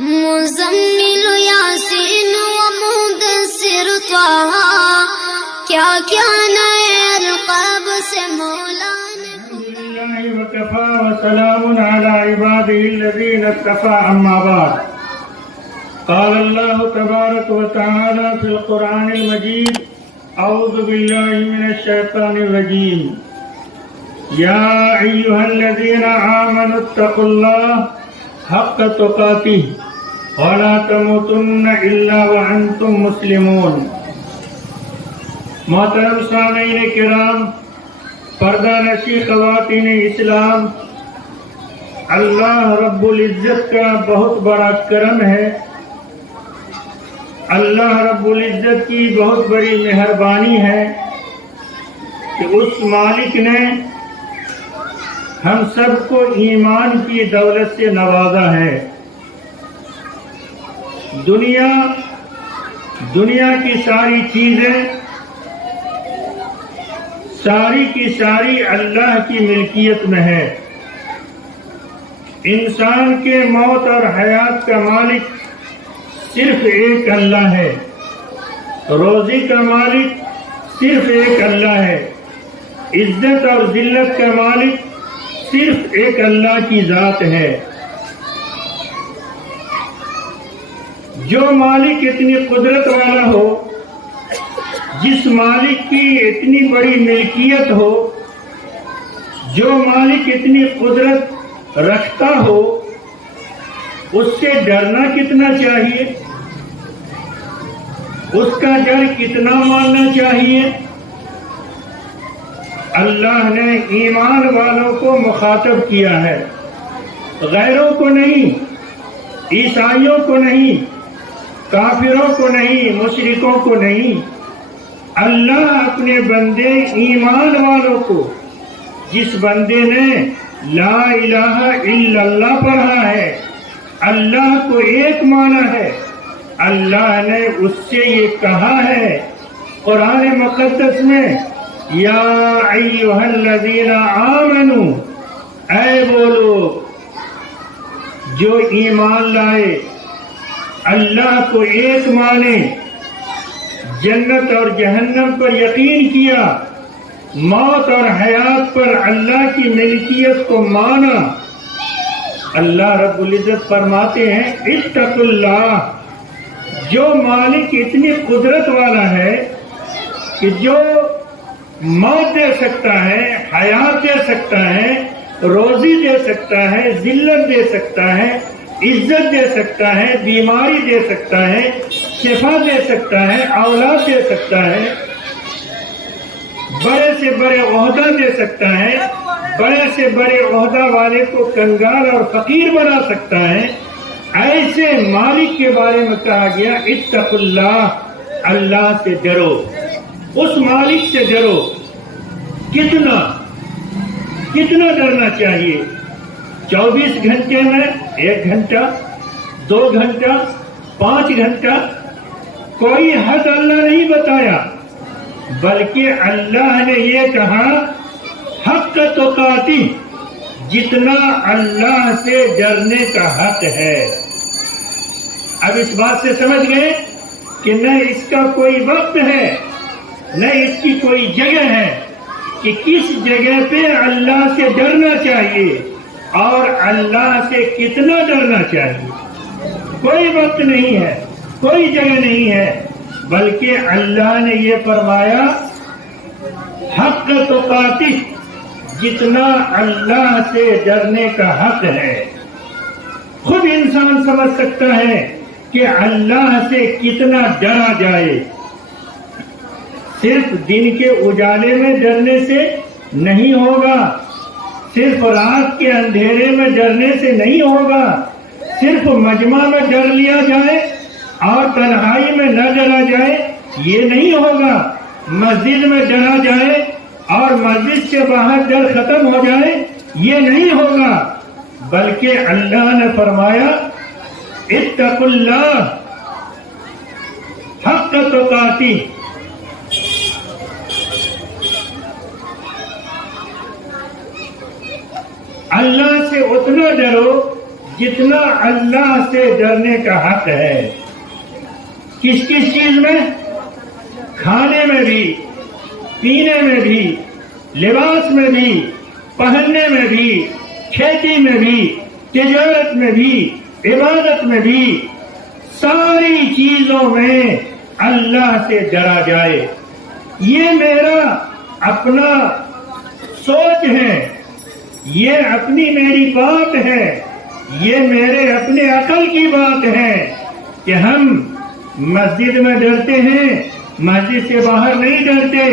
مزمل یاسین و مدثر طه، کیا کیا نئے القاب سے مولا نے الحمدللہ وکفا وسلام علی عباده الذین اصطفى اما بعد قال اللہ تبارک وتعالی فی القرآن المجید اعوذ باللہ من الشیطان الرجیم یا ایہا الذین آمنوا اتقوا اللہ حق تقاتہ ولا تموتن الا وانتم مسلمون۔ محترم سامعین کرام، پردہ نشی خواتین اسلام، اللہ رب العزت کا بہت بڑا کرم ہے، اللہ رب العزت کی بہت بڑی مہربانی ہے کہ اس مالک نے ہم سب کو ایمان کی دولت سے نوازا ہے۔ دنیا کی ساری چیزیں ساری کی ساری اللہ کی ملکیت میں ہے۔ انسان کے موت اور حیات کا مالک صرف ایک اللہ ہے، روزی کا مالک صرف ایک اللہ ہے، عزت اور ذلت کا مالک صرف ایک اللہ کی ذات ہے۔ جو مالک اتنی قدرت والا ہو، جس مالک کی اتنی بڑی ملکیت ہو، جو مالک اتنی قدرت رکھتا ہو، اس سے ڈرنا کتنا چاہیے، اس کا ڈر کتنا ماننا چاہیے۔ اللہ نے ایمان والوں کو مخاطب کیا ہے، غیروں کو نہیں، عیسائیوں کو نہیں، کافروں کو نہیں، مشرکوں کو نہیں۔ اللہ اپنے بندے ایمان والوں کو، جس بندے نے لا الہ الا اللہ پڑھا ہے، اللہ کو ایک مانا ہے، اللہ نے اس سے یہ کہا ہے قرآن مقدس میں، یا ایھا الذین آمنوا، اے وہ لوگ جو ایمان لائے، اللہ کو ایک مانے، جنت اور جہنم پر یقین کیا، موت اور حیات پر اللہ کی ملکیت کو مانا۔ اللہ رب العزت فرماتے ہیں اتقوا اللہ، جو مالک اتنی قدرت والا ہے کہ جو موت دے سکتا ہے، حیات دے سکتا ہے، روزی دے سکتا ہے، ذلت دے سکتا ہے، عزت دے سکتا ہے، بیماری دے سکتا ہے، شفا دے سکتا ہے، اولاد دے سکتا ہے، بڑے سے بڑے عہدہ دے سکتا ہے، بڑے سے بڑے عہدہ والے کو کنگال اور فقیر بنا سکتا ہے، ایسے مالک کے بارے میں کہا گیا اتقوا اللہ، اللہ سے ڈرو، اس مالک سے ڈرو۔ کتنا ڈرنا چاہیے؟ 24 گھنٹے میں 1 گھنٹہ، 2 گھنٹہ، 5 گھنٹہ، کوئی حد اللہ نہیں بتایا، بلکہ اللہ نے یہ کہا حق تقاتی، جتنا اللہ سے ڈرنے کا حق ہے۔ اب اس بات سے سمجھ گئے کہ نہ اس کا کوئی وقت ہے، نہ اس کی کوئی جگہ ہے کہ کس جگہ پہ اللہ سے ڈرنا چاہیے اور اللہ سے کتنا ڈرنا چاہیے۔ کوئی وقت نہیں ہے، کوئی جگہ نہیں ہے، بلکہ اللہ نے یہ فرمایا حق تقاتی، جتنا اللہ سے ڈرنے کا حق ہے۔ خود انسان سمجھ سکتا ہے کہ اللہ سے کتنا ڈرا جائے۔ صرف دن کے اجالے میں ڈرنے سے نہیں ہوگا، صرف رات کے اندھیرے میں ڈرنے سے نہیں ہوگا، صرف مجمع میں ڈر لیا جائے اور تنہائی میں نہ ڈرا جائے یہ نہیں ہوگا، مسجد میں ڈرا جائے اور مسجد سے باہر ڈر ختم ہو جائے یہ نہیں ہوگا، بلکہ اللہ نے فرمایا اتقوا اللہ حق تقاتی، اللہ سے اتنا ڈرو جتنا اللہ سے ڈرنے کا حق ہے۔ کس کس چیز میں؟ کھانے میں بھی، پینے میں بھی، لباس میں بھی، پہننے میں بھی، کھیتی میں بھی، تجارت میں بھی، عبادت میں بھی، ساری چیزوں میں اللہ سے ڈرا جائے۔ یہ میرا اپنا سوچ ہے، یہ اپنی میری بات ہے، یہ میرے اپنے عقل کی بات ہے کہ ہم مسجد میں ڈرتے ہیں، مسجد سے باہر نہیں ڈرتے،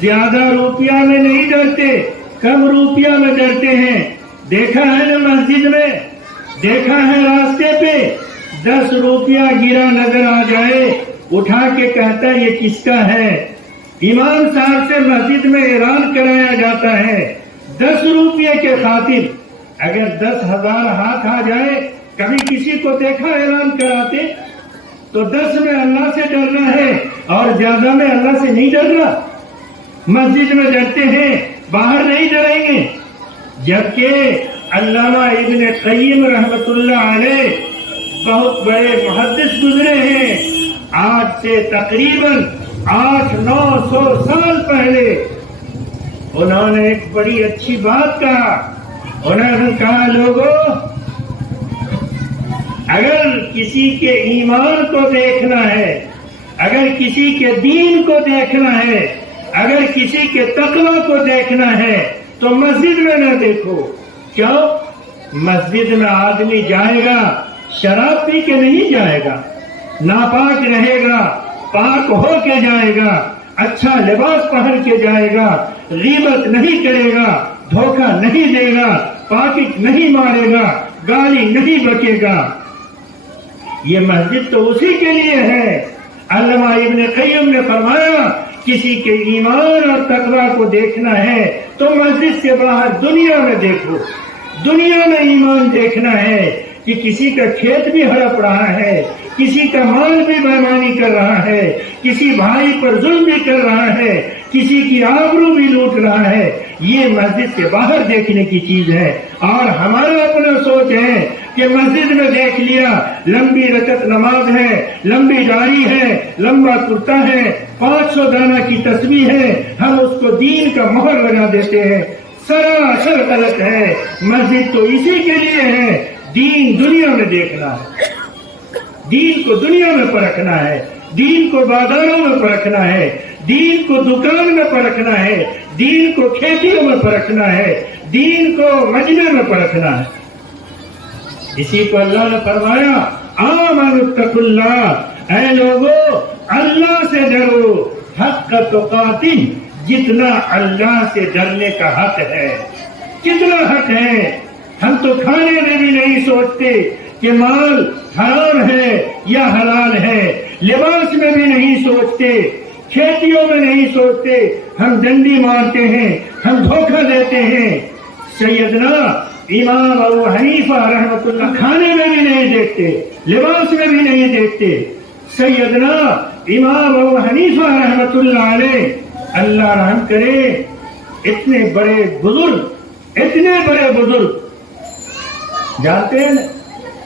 زیادہ روپیہ میں نہیں ڈرتے، کم روپیہ میں ڈرتے ہیں۔ دیکھا ہے نا مسجد میں، دیکھا ہے راستے پہ 10 روپیہ گرا نظر آ جائے، اٹھا کے کہتا ہے یہ کس کا ہے؟ امام صاحب سے مسجد میں اعلان کرایا جاتا ہے 10 روپیے کے خاطر۔ اگر 10,000 ہاتھ آ جائے، کبھی کسی کو دیکھا اعلان کراتے؟ تو 10 میں اللہ سے ڈرنا ہے اور زیادہ میں اللہ سے نہیں ڈرنا۔ مسجد میں ڈرتے ہیں، باہر نہیں ڈریں گے۔ جبکہ علامہ ابن قیم رحمت اللہ علیہ بہت بڑے محدث گزرے ہیں، آج سے تقریباً 800-900 سال پہلے انہوں نے ایک بڑی اچھی بات کہا۔ انہوں نے کہا لوگوں، اگر کسی کے ایمان کو دیکھنا ہے، اگر کسی کے دین کو دیکھنا ہے، اگر کسی کے تقوی کو دیکھنا ہے تو مسجد میں نہ دیکھو۔ کیوں؟ مسجد میں آدمی جائے گا شراب پی کے نہیں جائے گا، ناپاک رہے گا، پاک ہو کے جائے گا، اچھا لباس پہن کے جائے گا، غیبت نہیں کرے گا، دھوکہ نہیں دے گا، پاکٹ نہیں مارے گا، گالی نہیں بکے گا۔ یہ مسجد تو اسی کے لیے ہے۔ علامہ ابن قیم نے فرمایا کسی کے ایمان اور تقوی کو دیکھنا ہے تو مسجد سے باہر دنیا میں دیکھو۔ دنیا میں ایمان دیکھنا ہے کہ کسی کا کھیت بھی ہڑپ رہا ہے، کسی کا مال بھی بےمانی کر رہا ہے، کسی بھائی پر ظلم بھی کر رہا ہے، کسی کی آبرو بھی لوٹ رہا ہے، یہ مسجد سے باہر دیکھنے کی چیز ہے۔ اور ہمارا اپنا سوچ ہے کہ مسجد میں دیکھ لیا لمبی رکعت نماز ہے، لمبی داڑھی ہے، لمبا کرتا ہے، 500 دانہ کی تسبیح ہے، ہم اس کو دین کا مہر لگا دیتے ہیں۔ سراسر غلط ہے۔ مسجد تو اسی کے لیے ہے، دین دنیا میں دیکھنا ہے، دین کو دنیا میں پرکھنا ہے، دین کو بازاروں میں پرکھنا ہے، دین کو دکان میں پرکھنا ہے، دین کو کھیتیوں میں پرکھنا ہے، دین کو مجمع میں پرکھنا ہے۔ اسی کو اللہ نے فرمایا آمنوا اتقوا اللہ، اے لوگوں اللہ سے ڈرو، حق تقاتہ، جتنا اللہ سے ڈرنے کا حق ہے۔ کتنا حق ہے؟ ہم تو کھانے میں بھی نہیں سوچتے کہ مال حرام ہے یا حلال ہے، لباس میں بھی نہیں سوچتے، کھیتیوں میں نہیں سوچتے، ہم ڈنڈی مارتے ہیں، ہم دھوکہ دیتے ہیں۔ سیدنا امام ابو حنیفہ رحمۃ اللہ کھانے میں بھی نہیں دیکھتے، لباس میں بھی نہیں دیکھتے۔ سیدنا امام ابو حنیفہ رحمۃ اللہ علیہ، اللہ رحم کرے، اتنے بڑے بزرگ جانتے ہیں،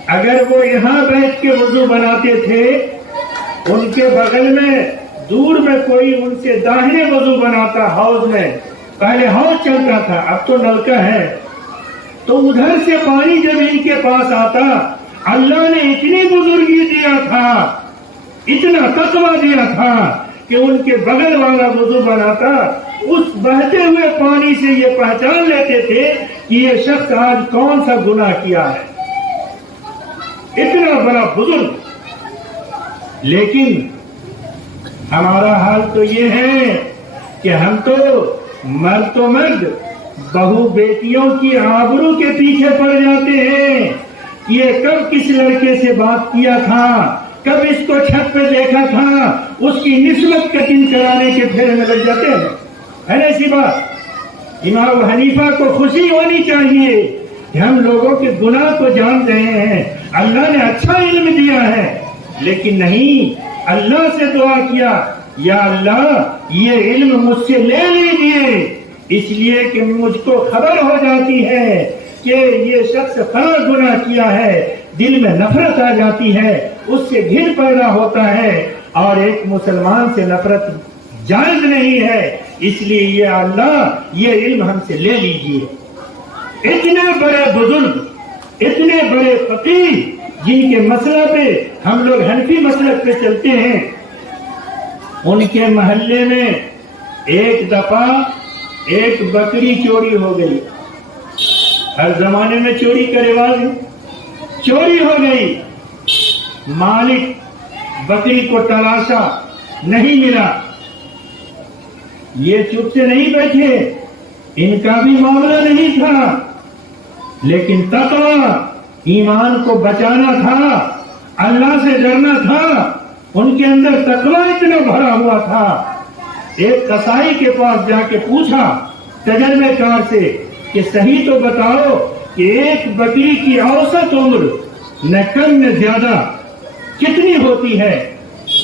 اگر وہ یہاں بیٹھ کے وضو بناتے تھے، ان کے بغل میں دور میں کوئی ان سے داہنے وضو بناتا حوض میں، پہلے حوض چلتا تھا، اب تو نلکا ہے، تو ادھر سے پانی جب ان کے پاس آتا، اللہ نے اتنی بزرگی دیا تھا، اتنا تقویٰ دیا تھا کہ ان کے بغل والا وضو بناتا، اس بہتے ہوئے پانی سے یہ پہچان لیتے تھے کہ یہ شخص آج کون سا گناہ کیا ہے۔ اتنا بڑا بزرگ۔ لیکن ہمارا حال تو یہ ہے کہ ہم تو مرد بہو بیٹیوں کی آبرو کے پیچھے پڑ جاتے ہیں۔ یہ کب کس لڑکے سے بات کیا تھا، کب اس کو چھت پہ دیکھا تھا، اس کی نسبت کٹنگ کرانے کے پھیرے میں لگ جاتے ہیں۔ ہے نا ایسی بات؟ امام حنیفہ کو خوشی ہونی چاہیے کہ ہم لوگوں کے گناہ کو جان رہے ہیں، اللہ نے اچھا علم دیا ہے، لیکن نہیں، اللہ سے دعا کیا یا اللہ یہ علم مجھ سے لے لیجیے، اس لیے کہ مجھ کو خبر ہو جاتی ہے کہ یہ شخص فلاں گناہ کیا ہے، دل میں نفرت آ جاتی ہے، اس سے گھن پیدا ہوتا ہے، اور ایک مسلمان سے نفرت جائز نہیں ہے، اس لیے یہ اللہ یہ علم ہم سے لے لیجئے۔ اتنے بڑے بزرگ، اتنے بڑے فقیہ جن کے مسئلہ پہ ہم لوگ حنفی مسلک پہ چلتے ہیں، ان کے محلے میں ایک دفعہ ایک بکری چوری ہو گئی۔ ہر زمانے میں چوری کا رواج ہے، چوری ہو گئی، مالک بکری کو تلاشا، نہیں ملا۔ یہ چپ سے نہیں بیٹھے، ان کا بھی معاملہ نہیں تھا، لیکن تقویٰ، ایمان کو بچانا تھا، اللہ سے ڈرنا تھا، ان کے اندر تقویٰ اتنا بھرا ہوا تھا۔ ایک قصائی کے پاس جا کے پوچھا تجربے کار سے کہ صحیح تو بتاؤ کہ ایک بکری کی اوسط عمر نہ کم نہ زیادہ کتنی ہوتی ہے؟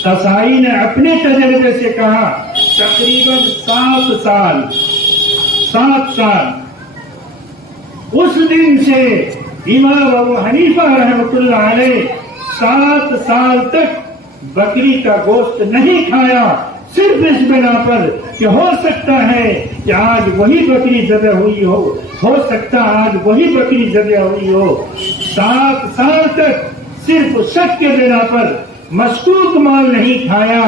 قصائی نے اپنے تجربے سے کہا تقریباً 7 سال۔ 7 سال۔ اس دن سے امام ابو حنیفہ رحمۃ اللہ علیہ 7 سال تک بکری کا گوشت نہیں کھایا، صرف اس بنا پر کہ ہو سکتا ہے کہ آج وہی بکری ذبح ہوئی ہو سکتا آج وہی بکری ذبح ہوئی ہو۔ 7 سال تک صرف شک کے بنا پر مشکوک مال نہیں کھایا۔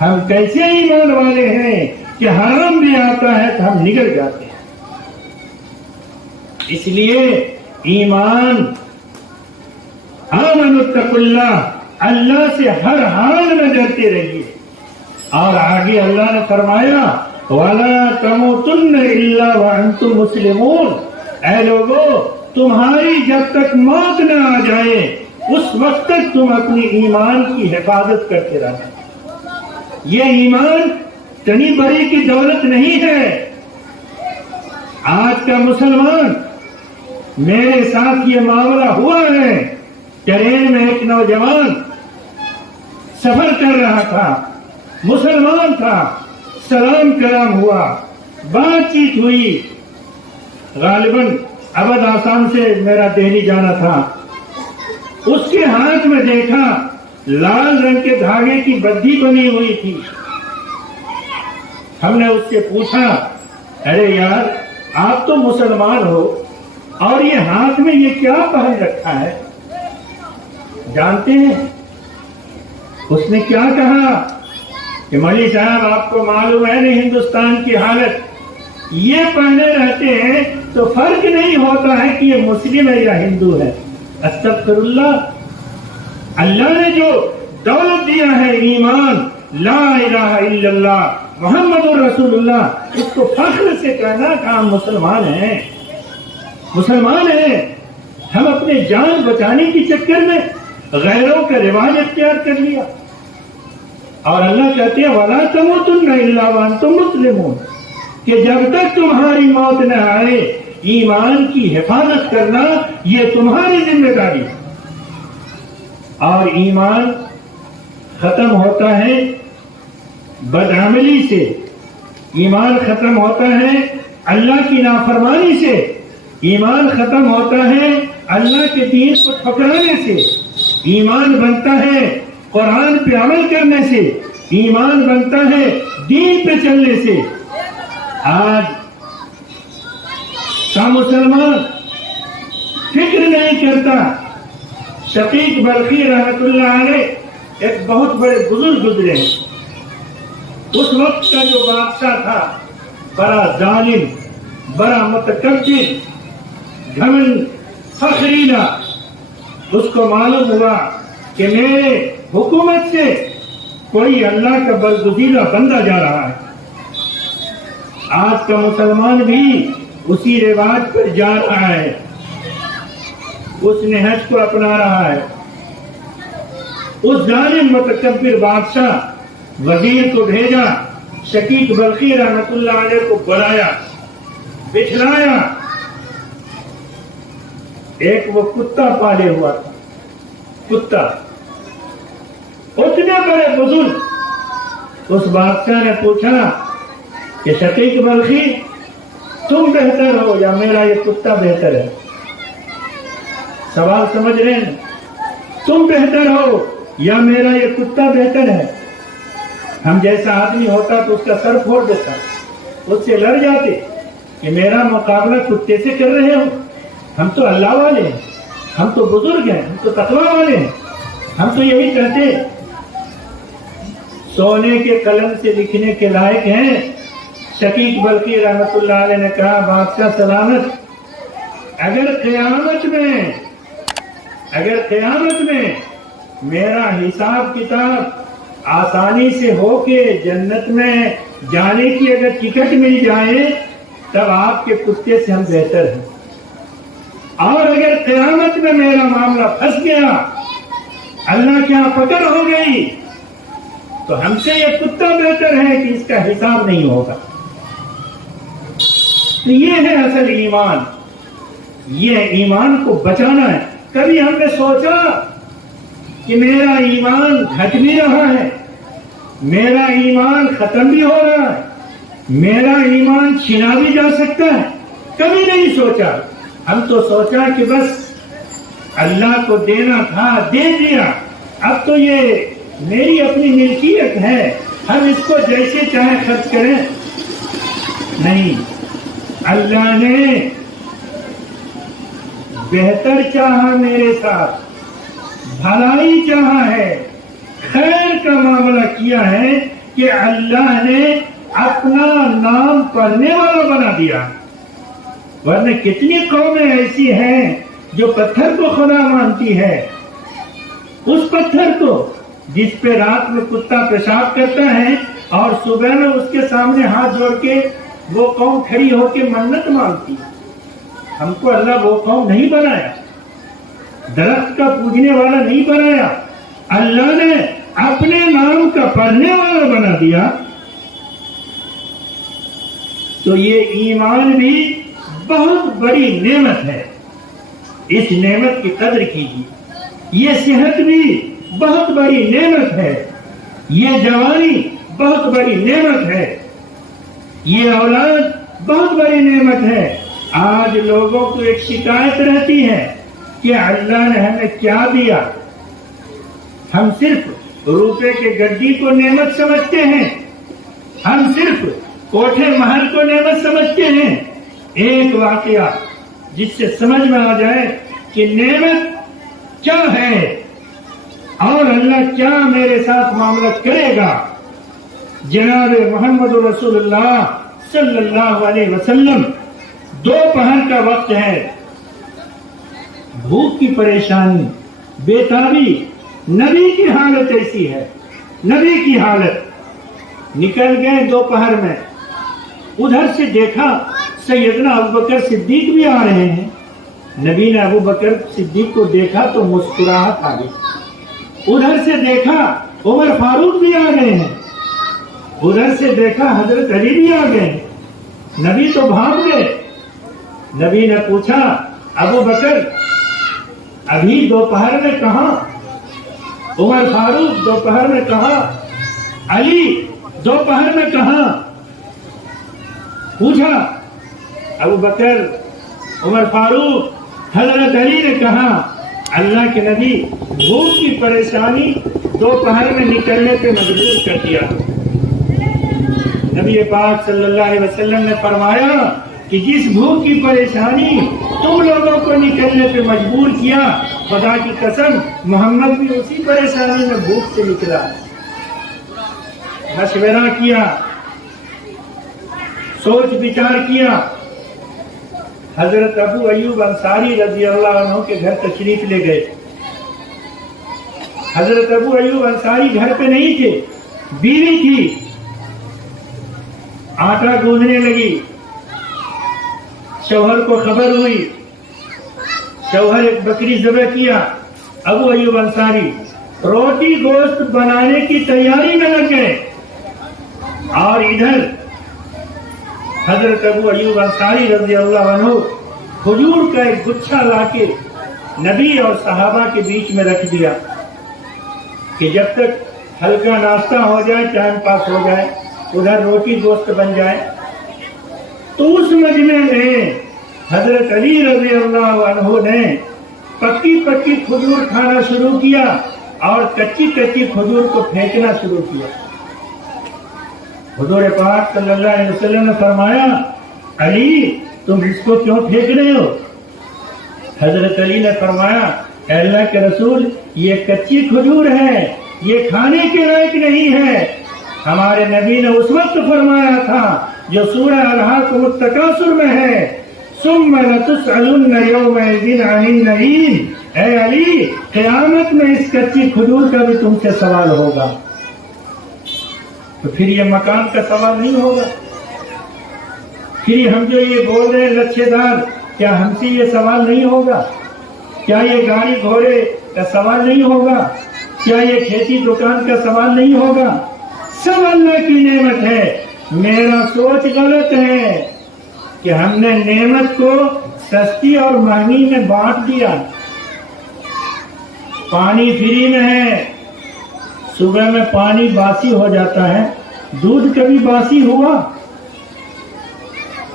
ہم کیسے ایمان والے ہیں کہ حرام بھی آتا ہے تو ہم نگل جاتے ہیں۔ اس لیے ایمان، آمنوا اتقوا اللہ، اللہ سے ہر حال میں ڈرتے رہیے۔ اور آگے اللہ نے فرمایا وَلَا تَمُوتُنَّ إِلَّا وَأَنْتُمْ مُسْلِمُونَ، اے لوگو تمہاری جب تک موت نہ آ جائے اس وقت تک تم اپنی ایمان کی حفاظت کرتے رہنا۔ یہ ایمان تنی بڑی کی دولت نہیں ہے۔ آج کا مسلمان، میرے ساتھ یہ معاملہ ہوا ہے، ٹرین میں ایک نوجوان سفر کر رہا تھا، مسلمان تھا، سلام کرام ہوا، بات چیت ہوئی، غالباً ابد آسام سے میرا دہلی جانا تھا۔ اس کے ہاتھ میں دیکھا لال رنگ کے دھاگے کی بدھی بنی ہوئی تھی۔ ہم نے اس سے پوچھا ارے یار آپ تو مسلمان ہو اور یہ ہاتھ میں یہ کیا پہن رکھا ہے؟ جانتے ہیں اس نے کیا کہا کہ مولوی صاحب آپ کو معلوم ہے نہیں ہندوستان کی حالت، یہ پہنے رہتے ہیں تو فرق نہیں ہوتا ہے کہ یہ مسلم ہے یا ہندو ہے۔ استغفر اللہ، اللہ نے جو دولت دیا ہے ایمان، لا الہ الا اللہ محمد رسول اللہ، اس کو فخر سے کہنا کہ ہم مسلمان ہیں، مسلمان ہیں۔ ہم اپنے جان بچانے کے چکر میں غیروں کا رواج اختیار کر لیا، اور اللہ کہتے ہیں وَلَا تَمُوتُنَّ إِلَّا وَأَنْتُمْ مُسْلِمُونَ، کہ جب تک تمہاری موت نہ آئے ایمان کی حفاظت کرنا یہ تمہاری ذمہ داری ہے۔ اور ایمان ختم ہوتا ہے بدعملی سے، ایمان ختم ہوتا ہے اللہ کی نافرمانی سے، ایمان ختم ہوتا ہے اللہ کے دین کو ٹھکرانے سے، ایمان بنتا ہے قرآن پہ عمل کرنے سے، ایمان بنتا ہے دین پہ چلنے سے۔ آج کا مسلمان فکر نہیں کرتا۔ شقیق بلخی رحمۃ اللہ علیہ ایک بہت بڑے بزرگ گزرے، اس وقت کا جو بادشاہ تھا بڑا ظالم، بڑا متکبر، گھمنڈ، فخریلا، اس کو معلوم ہوا کہ میرے حکومت سے کوئی اللہ کا برگزیدہ بندہ جا رہا ہے۔ آج کا مسلمان بھی اسی رواج پر جا رہا ہے، اس نہج کو اپنا رہا ہے۔ اس ظالم متکبر بادشاہ وزیر کو بھیجا، شقیق بلخی رحمۃ اللہ علیہ کو بلایا، بٹھلایا، ایک وہ کتا پالے ہوا تھا، کتا، اتنے بڑے بزرگ۔ اس بادشاہ نے پوچھا کہ شقیق بلخی تم بہتر ہو یا میرا یہ کتا بہتر ہے؟ سوال سمجھ رہے ہیں؟ تم بہتر ہو یا میرا یہ کتا بہتر ہے؟ ہم جیسا آدمی ہوتا تو اس کا سر پھوڑ دیتا، اس سے لڑ جاتے کہ میرا مقابلہ کتے سے کر رہے ہو، ہم تو اللہ والے ہیں، ہم تو بزرگ ہیں، ہم تو تقویٰ والے ہیں، ہم تو یہی کہتے سونے کے قلم سے لکھنے کے لائق ہیں۔ شقیق بلخی رحمت اللہ علیہ نے کہا بادشاہ سلامت، اگر قیامت میں میرا حساب کتاب آسانی سے ہو کے جنت میں جانے کی اگر ٹکٹ مل جائے تب آپ کے کتے سے ہم بہتر ہیں، اور اگر قیامت میں میرا معاملہ پھنس گیا، اللہ کیا پکڑ ہو گئی، تو ہم سے یہ کتا بہتر ہے کہ اس کا حساب نہیں ہوگا۔ تو یہ ہے اصل ایمان، یہ ایمان کو بچانا ہے۔ کبھی ہم نے سوچا کہ میرا ایمان گھٹ بھی رہا ہے، میرا ایمان ختم بھی ہو رہا ہے، میرا ایمان چھینا بھی جا سکتا ہے؟ کبھی نہیں سوچا۔ ہم تو سوچا کہ بس اللہ کو دینا تھا، دے دیا، اب تو یہ میری اپنی ملکیت ہے، ہم اس کو جیسے چاہے خرچ کریں۔ نہیں، اللہ نے بہتر چاہا میرے ساتھ، بھلائی چاہا ہے، خیر کا معاملہ کیا ہے کہ اللہ نے اپنا نام پڑھنے والا بنا دیا۔ ورنہ کتنی قومیں ایسی ہیں جو پتھر کو خدا مانتی ہے، اس پتھر کو جس پہ رات میں کتا پیشاب کرتا ہے اور صبح میں اس کے سامنے ہاتھ جوڑ کے وہ قوم کھڑی ہو کے منت مانگتی۔ ہم کو اللہ وہ قوم نہیں بنایا، درخت کا پوجنے والا نہیں بنایا، اللہ نے اپنے نام کا پڑھنے والا بنا دیا۔ تو یہ ایمان بھی بہت بڑی نعمت ہے، اس نعمت کی قدر کیجیے۔ یہ صحت بھی بہت بڑی نعمت ہے، یہ جوانی بہت بڑی نعمت ہے، یہ اولاد بہت بڑی نعمت ہے۔ آج لوگوں کو ایک شکایت رہتی ہے کہ اللہ نے ہمیں کیا دیا، ہم صرف روپے کے گڈی کو نعمت سمجھتے ہیں، ہم صرف کوٹھے محل کو نعمت سمجھتے ہیں۔ ایک واقعہ جس سے سمجھ میں آ جائے کہ نعمت کیا ہے اور اللہ کیا میرے ساتھ معاملہ کرے گا۔ جناب محمد رسول اللہ صلی اللہ علیہ وسلم، دوپہر کا وقت ہے، بھوک کی پریشانی، بیتابی، نبی کی حالت ایسی ہے، نبی کی حالت۔ نکل گئے دوپہر میں، ادھر سے دیکھا سیدنا ابوبکر صدیق بھی آ رہے ہیں۔ نبی نے ابوبکر صدیق کو دیکھا تو مسکراہٹ آ گئی۔ ادھر سے دیکھا عمر فاروق بھی آ گئے ہیں، ادھر سے دیکھا حضرت علی بھی آ گئے۔ نبی تو بھاگ گئے۔ نبی نے پوچھا ابوبکر ابھی دوپہر میں کہاں؟ عمر فاروق دوپہر میں کہاں؟ علی دوپہر میں کہاں؟ پوچھا ابوبکر، عمر فاروق، حضرت علی نے کہا اللہ کے نبی بھوک کی پریشانی دوپہر میں نکلنے پہ مجبور کر دیا۔ نبی پاک صلی اللہ علیہ وسلم نے فرمایا کہ جس بھوک کی پریشانی تم لوگوں کو نکلنے پہ مجبور کیا، خدا کی قسم محمد بھی اسی پریشانی میں بھوک سے نکلا۔ مشورہ کیا، سوچ بچار کیا، حضرت ابو ایوب انصاری رضی اللہ عنہ کے گھر تشریف لے گئے۔ حضرت ابو ایوب انصاری گھر پہ نہیں تھے، بیوی تھی، آٹا گوندھنے لگی، شوہر کو خبر ہوئی، شوہر ایک بکری ذبح کیا، ابو ایوب انصاری روٹی گوشت بنانے کی تیاری میں لگ گئے، اور ادھر حضرت ابو ایوب انصاری رضی اللہ عنہ کھجور کا ایک گچھا لا کے نبی اور صحابہ کے بیچ میں رکھ دیا کہ جب تک ہلکا ناشتہ ہو جائے، ٹائم پاس ہو جائے، ادھر روٹی گوشت بن جائے۔ تو اس مجمع میں حضرت علی رضی اللہ عنہ نے پکی پکی کھجور کھانا شروع کیا اور کچی کچی کھجور کو پھینکنا شروع کیا. حضور پاک صلی اللہ علیہ وسلم نے فرمایا علی تم اس کو کیوں پھینک رہے ہو؟ حضرت علی نے فرمایا اے اللہ کے رسول یہ کچی کھجور ہے، یہ کھانے کے لائق نہیں ہے. ہمارے نبی نے اس وقت فرمایا تھا جو سورہ الہاکم التکاثر میں ہے ثم لتسألن یومئذ عن النعیم. اے علی قیامت میں اس کچی کھجور کا بھی تم سے سوال ہوگا. تو پھر یہ مکان کا سوال نہیں ہوگا؟ پھر ہم جو یہ بول رہے ہیں لچھے دار، کیا ہم سے یہ سوال نہیں ہوگا؟ کیا یہ گاڑی گھوڑے کا سوال نہیں ہوگا؟ کیا یہ کھیتی دکان کا سوال نہیں ہوگا؟ سب اللہ کی نعمت ہے. میرا سوچ غلط ہے کہ ہم نے نعمت کو سستی اور مہنگی میں بانٹ دیا. پانی فری میں ہے، صبح میں پانی باسی ہو جاتا ہے. دودھ کبھی باسی ہوا؟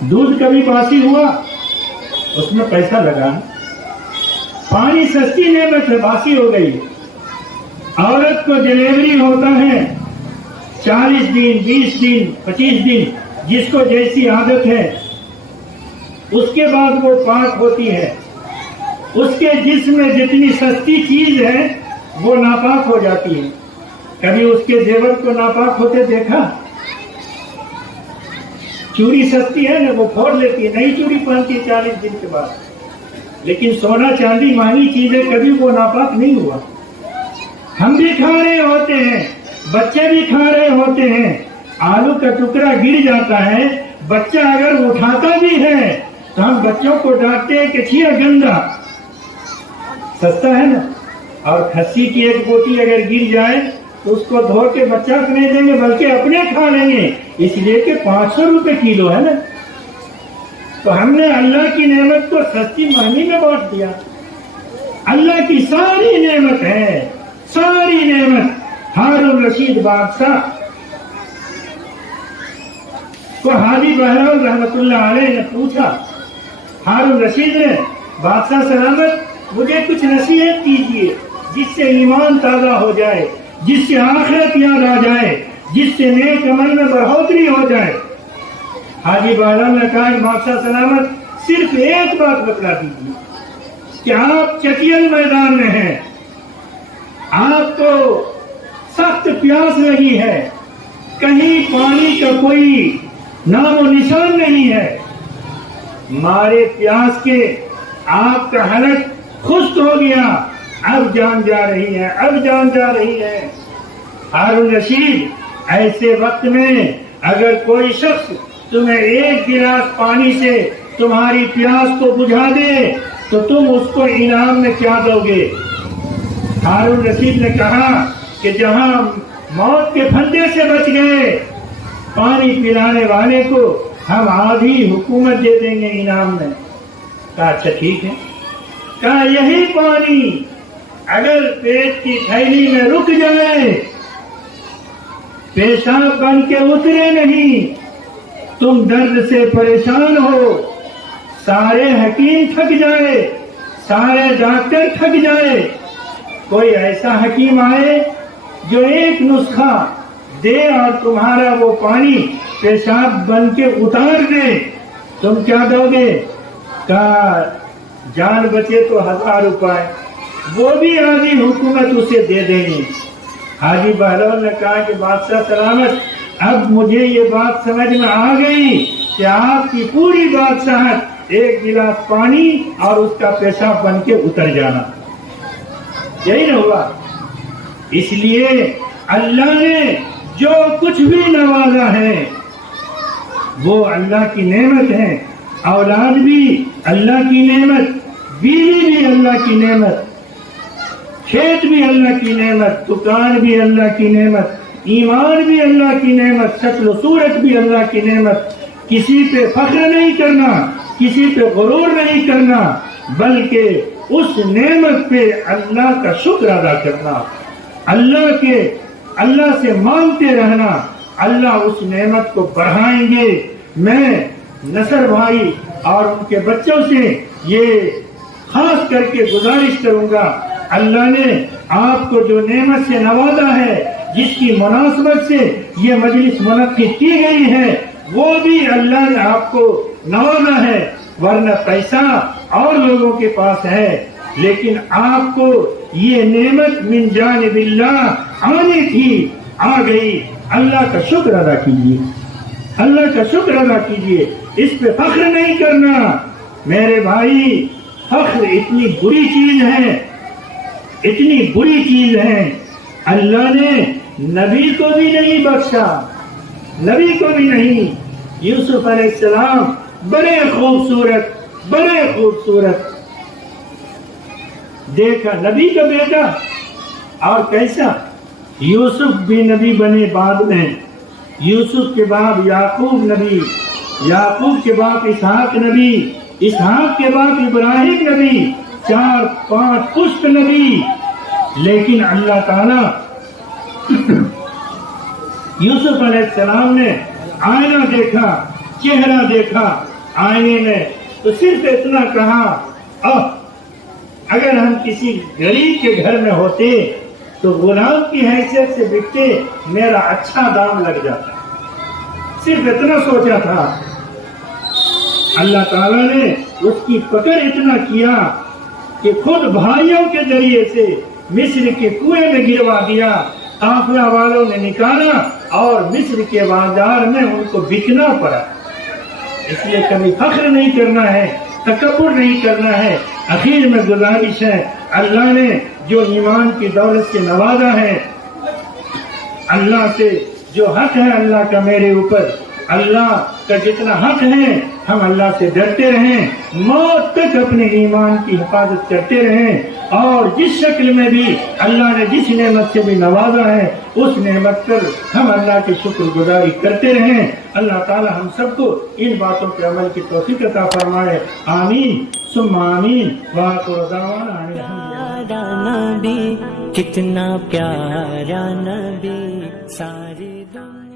دودھ کبھی باسی ہوا؟ اس میں پیسہ لگا. پانی سستی نعمت ہے، باسی ہو گئی. عورت کو ڈلیوری ہوتا ہے 40 دن 20 دن 25 دن جس کو جیسی عادت ہے، اس کے بعد وہ پاک ہوتی ہے. اس کے جسم میں جتنی سستی چیز ہے وہ ناپاک ہو جاتی ہے. کبھی اس کے زیور کو ناپاک ہوتے دیکھا؟ چوڑی سستی ہے نا، وہ پھوڑ لیتی ہے، نئی چوڑی پہنتی ہے 40 دن کے بعد. لیکن سونا چاندی مہنگی چیزیں کبھی وہ ناپاک نہیں ہوا. ہم بھی کھا رہے ہوتے ہیں، بچے بھی کھا رہے ہوتے ہیں. آلو کا ٹکڑا گر جاتا ہے، بچہ اگر اٹھاتا بھی ہے تو ہم بچوں کو ڈانٹتے ہیں کہ چھیا گندا. سستا ہے نا. اور کھسی کی ایک بوٹی اگر گر جائے تو اس کو دھو کے بچہ کو نہیں دیں گے بلکہ اپنے کھا لیں گے، اس لیے کہ 500 روپے کلو ہے نا. تو ہم نے اللہ کی نعمت کو سستی مہنگی میں بانٹ دیا. اللہ کی ساری نعمت ہے، ساری نعمت. ہارون رشید بادشاہ کو حاجی بہرول رحمت اللہ علیہ نے پوچھا، ہارون رشید نے، بادشاہ سلامت مجھے کچھ نصیحت کیجیے جس سے ایمان تازہ ہو جائے، جس سے آخرت یاد آ جائے، جس سے نیک عمل میں بڑھوتری ہو جائے. حاجی بہرول نے کہا کہ بادشاہ سلامت صرف ایک بات بتلا دیجیے کہ آپ چٹیل میدان میں ہیں، آپ کو سخت پیاس لگی ہے، کہیں پانی کا کوئی نام و نشان نہیں ہے. مارے پیاس کے آپ کا حلق خشک ہو گیا، اب جان جا رہی ہے، اب جان جا رہی ہے. ہارون رشید ایسے وقت میں اگر کوئی شخص تمہیں ایک گلاس پانی سے تمہاری پیاس کو بجھا دے تو تم اس کو انعام میں کیا دو گے؟ ہارون رشید نے کہا کہ جہاں موت کے پھندے سے بچ گئے، پانی پلانے والے کو ہم آدھی حکومت دے دیں گے انعام میں. کہا اچھا ٹھیک ہے. کہا یہی پانی اگر پیٹ کی تھیلی میں رک جائے، پیشاب بن کے اترے نہیں، تم درد سے پریشان ہو، سارے حکیم تھک جائے، سارے ڈاکٹر تھک جائے، کوئی ایسا حکیم آئے جو ایک نسخہ دے اور تمہارا وہ پانی پیشاب بن کے اتار دے، تم کیا دو گے؟ کہا جان بچے تو 1000 روپے، وہ بھی آدھی حکومت اسے دے دیں گے. حاجی بہرول نے کہا کہ بادشاہ سلامت اب مجھے یہ بات سمجھ میں آ گئی کہ آپ کی پوری بادشاہت ایک گلاس پانی اور اس کا پیشاب بن کے اتر جانا. یہی نہ ہوا. اس لیے اللہ نے جو کچھ بھی نوازا ہے وہ اللہ کی نعمت ہے. اولاد بھی اللہ کی نعمت، بیوی بھی اللہ کی نعمت، کھیت بھی اللہ کی نعمت، دکان بھی اللہ کی نعمت، ایمان بھی اللہ کی نعمت، شکل و صورت بھی اللہ کی نعمت. کسی پہ فخر نہیں کرنا، کسی پہ غرور نہیں کرنا، بلکہ اس نعمت پہ اللہ کا شکر ادا کرنا، اللہ سے مانگتے رہنا. اللہ اس نعمت کو بڑھائیں گے. میں نصر بھائی اور ان کے بچوں سے یہ خاص کر کے گزارش کروں گا، اللہ نے آپ کو جو نعمت سے نوازا ہے، جس کی مناسبت سے یہ مجلس منعقد کی گئی ہے، وہ بھی اللہ نے آپ کو نوازا ہے، ورنہ پیسہ اور لوگوں کے پاس ہے، لیکن آپ کو یہ نعمت من جانب اللہ آنی تھی، آ گئی۔ اللہ کا شکر ادا کیجیے، اللہ کا شکر ادا کیجیے، اس پہ فخر نہیں کرنا میرے بھائی۔ فخر اتنی بری چیز ہے، اتنی بری چیز ہے، اللہ نے نبی کو بھی نہیں بخشا، نبی کو بھی نہیں۔ یوسف علیہ السلام بڑے خوبصورت دیکھا، نبی کا بیٹا، اور کیسا؟ یوسف بھی نبی بنے بعد میں، یوسف کے بعد یعقوب نبی، یعقوب کے بعد اسحاق نبی، اسحاق کے بعد ابراہیم نبی، 4-5 پشت نبی۔ لیکن اللہ تعالی یوسف علیہ السلام نے آئینہ دیکھا، چہرہ دیکھا آئینے میں، تو صرف اتنا کہا، اگر ہم کسی غریب کے گھر میں ہوتے تو غلام کی حیثیت سے بکتے، میرا اچھا دام لگ جاتا۔ صرف اتنا سوچا تھا۔ اللہ تعالیٰ نے اس کی پکڑ اتنا کیا کہ خود بھائیوں کے ذریعے سے مصر کے کنویں میں گروا دیا، قافلہ والوں نے نکالا اور مصر کے بازار میں ان کو بکنا پڑا۔ اس لیے کبھی فخر نہیں کرنا ہے، تکبر نہیں کرنا ہے۔ اخیر میں گزارش ہے، اللہ نے جو ایمان کی دولت سے نوازا ہے، اللہ سے جو حق ہے اللہ کا میرے اوپر، اللہ کا جتنا حق ہے، ہم اللہ سے ڈرتے رہیں، موت تک اپنے ایمان کی حفاظت کرتے رہیں، اور جس شکل میں بھی اللہ نے جس نعمت سے بھی نوازا ہے، اس نعمت پر ہم اللہ کی شکر گزاری کرتے رہیں۔ اللہ تعالی ہم سب کو ان باتوں کے عمل کی توفیق عطا فرمائے، آمین ثم آمین۔ وآخر دعوانا ان الحمدللہ۔ نبی کتنا پیارا نبی، ساری دنیا